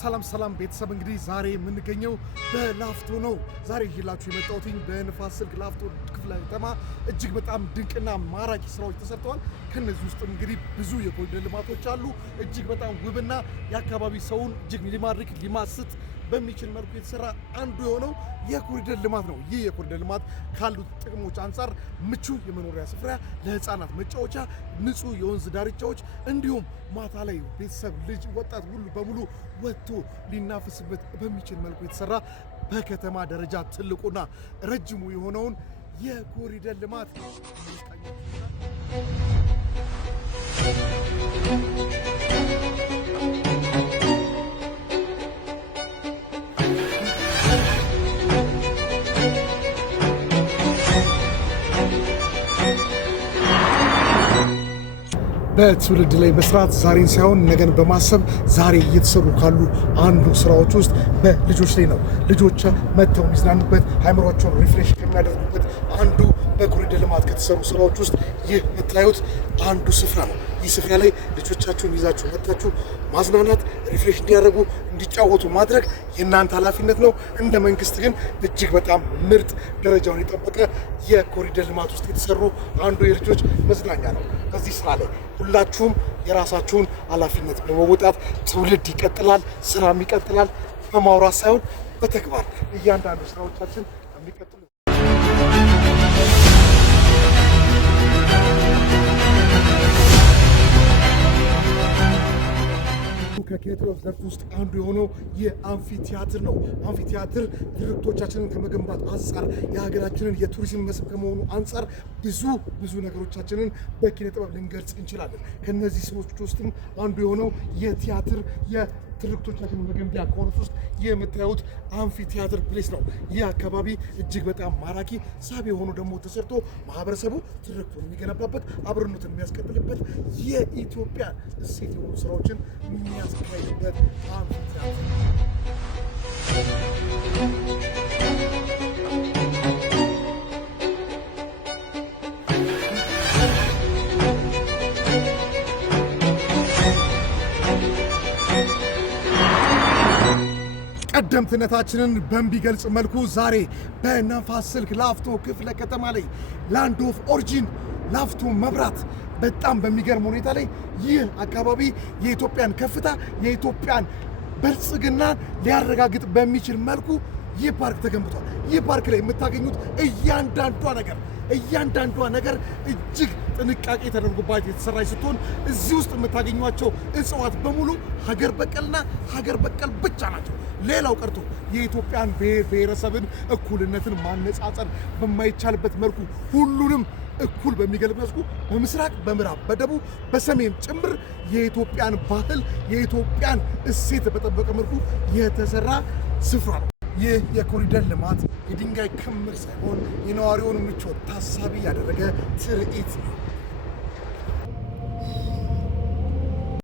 ሰላም ቤተሰብ እንግዲህ ዛሬ የምንገኘው በላፍቶ ነው። ዛሬ ይላችሁ የመጣሁትኝ በንፋስ ስልክ ላፍቶ ክፍለ ከተማ እጅግ በጣም ድንቅና ማራኪ ስራዎች ተሰርተዋል። ከነዚህ ውስጥ እንግዲህ ብዙ የኮሪደር ልማቶች አሉ። እጅግ በጣም ውብና የአካባቢ ሰውን እጅግ ሊማርክ ሊማስት በሚችል መልኩ የተሰራ አንዱ የሆነው የኮሪደር ልማት ነው። ይህ የኮሪደር ልማት ካሉት ጥቅሞች አንፃር ምቹ የመኖሪያ ስፍራ፣ ለህፃናት መጫወቻ፣ ንጹህ የወንዝ ዳርቻዎች እንዲሁም ማታ ላይ ቤተሰብ ልጅ ወጣት ሁሉ በሙሉ ወጥቶ ሊናፈስበት በሚችል መልኩ የተሰራ በከተማ ደረጃ ትልቁና ረጅሙ የሆነውን የኮሪደር ልማት በትውልድ ላይ መስራት ዛሬን ሳይሆን ነገን በማሰብ ዛሬ እየተሰሩ ካሉ አንዱ ስራዎች ውስጥ በልጆች ላይ ነው። ልጆች መጥተው የሚዝናኑበት አእምሯቸውን ሪፍሬሽ ከሚያደርጉበት አንዱ በኮሪደር ልማት ከተሰሩ ስራዎች ውስጥ ይህ የምታዩት አንዱ ስፍራ ነው። ይህ ስፍራ ላይ ልጆቻችሁን ይዛችሁ መጥታችሁ ማዝናናት፣ ሪፍሬሽ እንዲያደርጉ እንዲጫወቱ ማድረግ የእናንተ ኃላፊነት ነው። እንደ መንግስት ግን እጅግ በጣም ምርጥ ደረጃውን የጠበቀ የኮሪደር ልማት ውስጥ የተሰሩ አንዱ የልጆች መዝናኛ ነው። በዚህ ስራ ላይ ሁላችሁም የራሳችሁን ኃላፊነት በመወጣት ትውልድ ይቀጥላል፣ ስራም ይቀጥላል። በማውራት ሳይሆን በተግባር እያንዳንዱ ስራዎቻችን የሚቀጥሉ ከኪነጥበብ ዘርፍ ውስጥ አንዱ የሆነው የአምፊ ቲያትር ነው። አምፊ ቲያትር ትርክቶቻችንን ከመገንባት አንጻር የሀገራችንን የቱሪዝም መስህብ ከመሆኑ አንጻር ብዙ ነገሮቻችንን በኪነ ጥበብ ልንገልጽ እንችላለን። ከነዚህ ሰዎች ውስጥም አንዱ የሆነው የቲያትር ትርክቶቻችንን መገንቢያ ከሆኑት ውስጥ የምታዩት አምፊ ቲያትር ፕሌስ ነው። ይህ አካባቢ እጅግ በጣም ማራኪ ሳቢ የሆኑ ደግሞ ተሰርቶ ማህበረሰቡ ትርክቱን የሚገነባበት አብሮነትን የሚያስቀጥልበት የኢትዮጵያ እሴት የሆኑ ስራዎችን የሚያስካሂድበት አምፊ ቲያትር ቀደምትነታችንን በሚገልጽ መልኩ ዛሬ በንፋስ ስልክ ላፍቶ ክፍለ ከተማ ላይ ላንድ ኦፍ ኦሪጂን ላፍቶ መብራት በጣም በሚገርም ሁኔታ ላይ ይህ አካባቢ የኢትዮጵያን ከፍታ የኢትዮጵያን ብልጽግና ሊያረጋግጥ በሚችል መልኩ ይህ ፓርክ ተገንብቷል። ይህ ፓርክ ላይ የምታገኙት እያንዳንዷ ነገር እጅግ ጥንቃቄ ተደርጎባት የተሰራች ስትሆን እዚህ ውስጥ የምታገኟቸው እጽዋት በሙሉ ሀገር በቀልና ሀገር በቀል ብቻ ናቸው። ሌላው ቀርቶ የኢትዮጵያን ብሔረሰብን እኩልነትን ማነጻጸር በማይቻልበት መልኩ ሁሉንም እኩል በሚገልጽ መልኩ በምስራቅ፣ በምዕራብ፣ በደቡብ፣ በሰሜን ጭምር የኢትዮጵያን ባህል የኢትዮጵያን እሴት በጠበቀ መልኩ የተሰራ ስፍራ ነው። ይህ የኮሪደር ልማት የድንጋይ ክምር ሳይሆን የነዋሪውን ምቾት ታሳቢ ያደረገ ትርኢት ነው።